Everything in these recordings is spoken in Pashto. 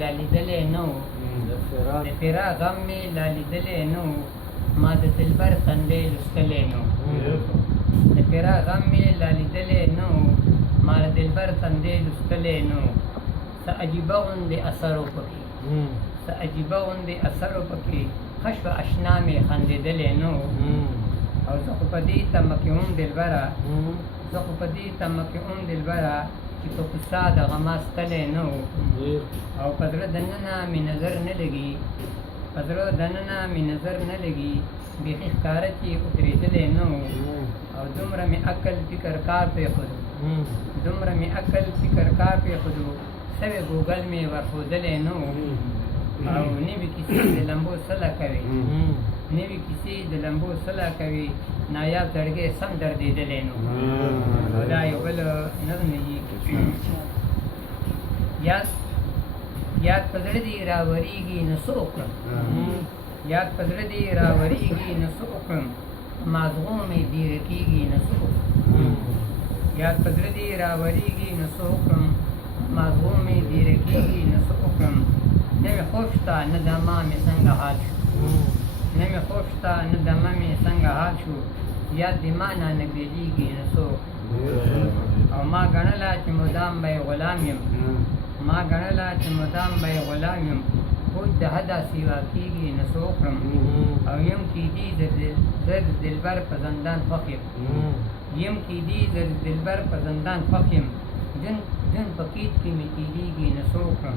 لا لیدلی نو د فراق غم مې لا لیدلی نو ما د دلبر تندی لوستلی نو د فراق غم مې لا لیدلی نو ما د دلبر تندی لوستلی نو څه عجیبه غوندې اثر و پکې څه عجیبه غوندې اثر و پکې ښه شوه اشنا مې خندېدلی نو او زه خو په دې تمه کې هم دلبره زه خو په دې تمه کې هم دلبره چې په کوڅه دغه ما ستلی نه و او په زړه دننه مې نظر نه لګي په زړه دننه مې نظر نه لګي بیخي ښکاره چې ودرېدلی نه و او دومره مې عقل فکر کار پرېښودو دومره مې عقل فکر کار پرېښودو سوی ګوګل مې ورښودلی نه و او نوې کیسې د لمبو سله کوي نوې کیسې د لمبو سله کوي نایاب زړګی سم دردېدلی نو او دا یو بل نظم دی یاد په زړه دې راورېږي نو څه وکړم یاد په زړه دې راورېږي نو څه وکړم مازغو مې ډېره کېږي نو څه وکړم یاد په زړه دې راورېږي نو څه وکړم مازغو مې ډېره کېږي نو څه وکړم نه مې خوب شته نه دمه مې څنګه حال شو نه مې خوب شته نه دمه مې څنګه حال شو یاد دې ما نه نه بېلېږي نو څه او ما ګڼله چې مدام به یې غلام یم ما ګڼله چې مدام به یې غلام یم اوس د حده سیوا کېږي نو څه وکړم او یم کېدي زه د دلبر په زندان خوښ یم یم کېدي زه د دلبر په زندان خوښ یم جون په قید کې مې تېرېږي نو څه وکړم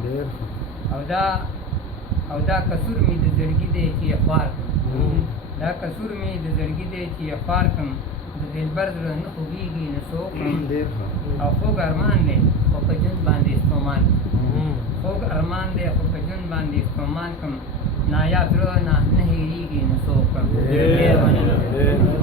او دا قصور مې د زړګي دی چې یې خوار کړم دا قصور مې د زړګي دی چې یې خوار کړم د دلبر زړه نه خوږېږي نو څه وکړم او خوږ ارمان دی خو په ژوند باندې ستومان خوږ ارمان دی خو په ژوند باندې ستومان کړم نایاب زړه نه هېرېږي نو څه وکړم ډېر مننه